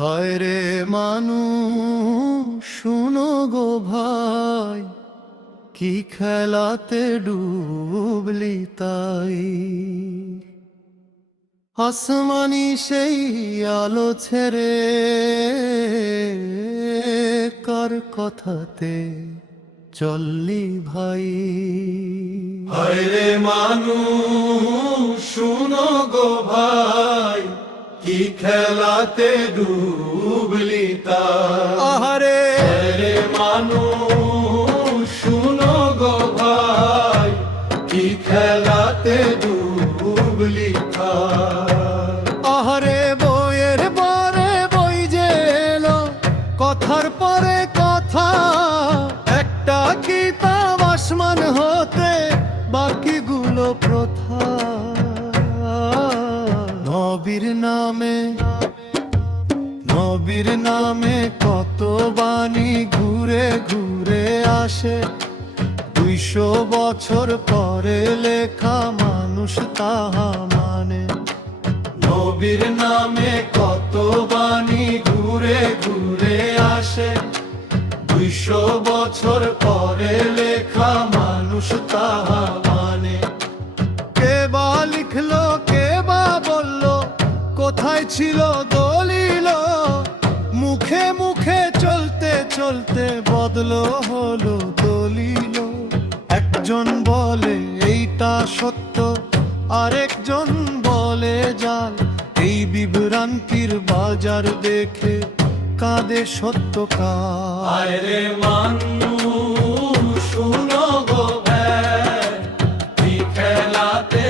হায় রে মানুষ শুনো গো ভাই, কি খেলাতে ডুবলি তাই। আসমানি সেই আলো ছেড়ে কার কথাতে চললি ভাই। হায় রে মানুষ শুনো গো ভাই, কি খেলাতে ডুবলি তাই। আহারে রে মানুষ শুনো গো ভাই, কি খেলাতে ডুবলি তাই। আহারে বইয়ের পরে বই যে এলো, কথার পরে কথা, একটা কিতাব আসমান হতে, বাকিগুলো প্রথা। নবীর নামে কত বাণী ঘুরে ঘুরে আসে, 200 বছর পরে লেখা মানুষ তাহা মানে। নবীর নামে কত বাণী ঘুরে ঘুরে আসে, 200 বছর পরে লেখা মানুষ তাহা মানে। কে বা লিখলো, কে বা বললো, কোথায় ছিল দলিল? মুখে মুখে চলতে চলতে বদলো হলো দলিল। একজন বলে এইটা সত্য, আরেকজন বলে জাল। এই বিভ্রান্তির বাজার দেখে কাঁদে সত্যকার। হায় রে মানুষ শুনো গো ভাই, কি খেলাতে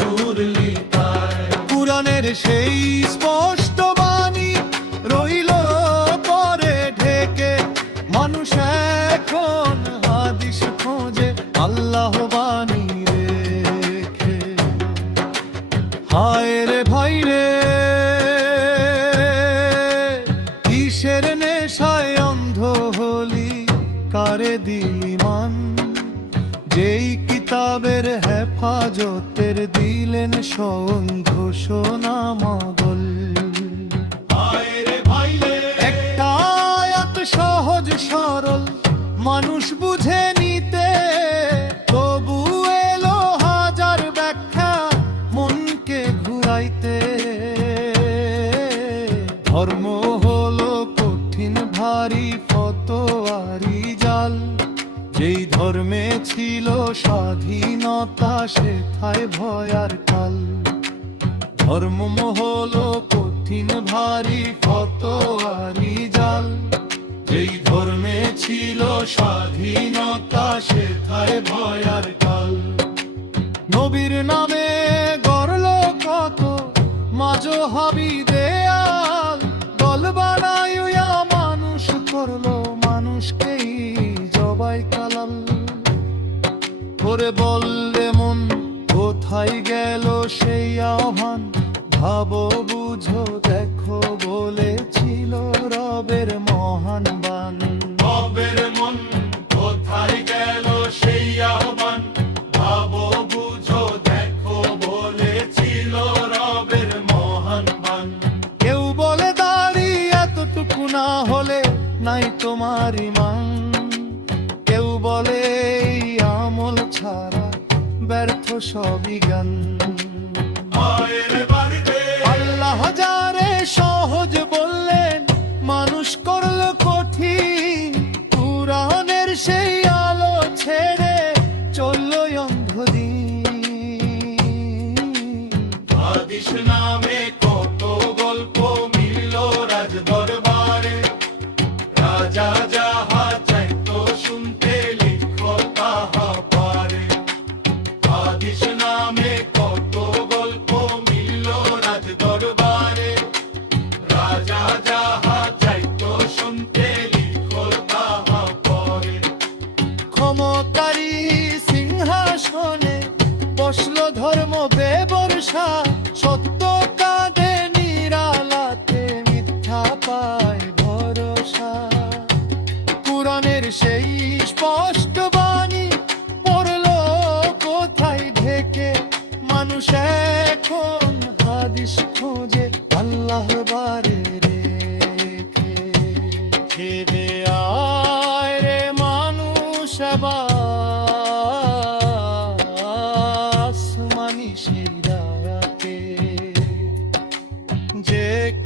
ডুবলি তাই। কুরআনের সেই স্পষ্ট বাণী রইল পরে ঢেকে, মানুষ এখন হাদিস খোঁজে আল্লাহ বাণী রেখে। হায় রে ভাই রে, কিসের নেশায় অন্ধ হলি, কারে দিলি মান? যেই কিতাবের হেফাজতের দিলেন স্বয়ং ঘোষণা মগল। একটা আয়াত সহজ সরল মানুষ বুঝে নিতে, তবু এলো হাজার ব্যাখ্যা মনকে ঘুরাইতে। ধর্ম হলো কঠিন ভারী ফতোয়ারি জাল, যেই ধর্মে ছিল স্বাধীনতা সেথায় ভয় আর কাল। ধর্ম হলো কঠিন ভারী ফতোয়ারি জাল, যেই ধর্মে ছিল স্বাধীনতা সেথায় ভয় আর কাল। নবীর নামে গড়ল কত মাজহাবি দেয়াল, দল বানাইয়া মানুষ করলো মানুষকেই জবাই কালাল। করে বললে মন কোথায় গেল সেই আহ্বান? ভাবো বুঝো দেখো বলেছিল রবের মহান বাণ। রবের মন কোথায় গেল সেই আহ্বান? ভাবো বুঝো দেখো বলেছিল রবের মহান বাণ। কেউ বলে দাড়ি এতটুকু না হলে নাই তোমার ঈমান। কেউ বলে এই আমল ছাড়া ব্যর্থ সবই জ্ঞান। আল্লাহ যারে সহজ বললেন মানুষ করলো কঠিন, কুরআনের সেই আলো ছেড়ে চললো অন্ধদিন। হাদিস নামে কত গল্প মিলল রাজ দরবারে, রাজা যাহা চাইতো শুনতে লিখো তাহা পারে। হাদিস নামে কত গল্প মিলল রাজ দরবারে,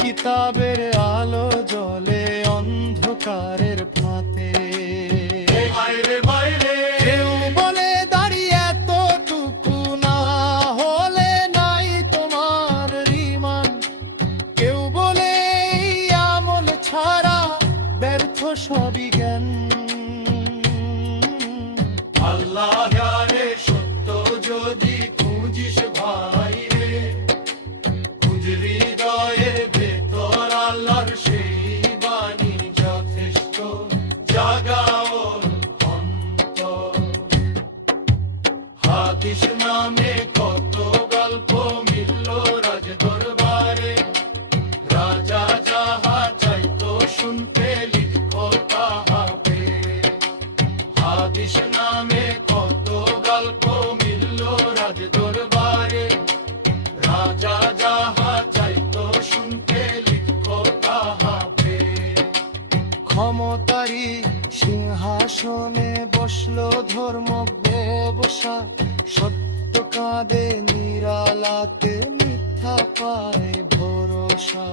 কিতাবের আলো জ্বলে অন্ধকারের ফাঁতে। বাইরে বাইরে কেউ বলে দাঁড়িয়ে এতটুকু না হলে নাই তোমার রিমান। কেউ বলে এই আমল ছাড়া ব্যর্থ সবই জ্ঞান। আল্লাহ রে সত্য যদি খুঁজিস ভাই রে, খুঁজ হৃদয়ের ভেতর আল্লাহর সেই বাণী যথেষ্ট, জাগাও অন্তর। হাদিস নামে কত গল্প মিলল রাজ দরবারে, রাজা যাহা চাইতো শুনতে লিখো তাহা পেয়ে। হাদিস নামে কত গল্প মিলল রাজ দরবারে, রাজা যাহা চাইতো শুনতে লিখো তাহা পেয়ে। ক্ষমতারি সিংহাসনে বসলো ধর্ম ব্যবসা, সত্য কাঁদে নিরালাতে মিথ্যা পায় ভরসা।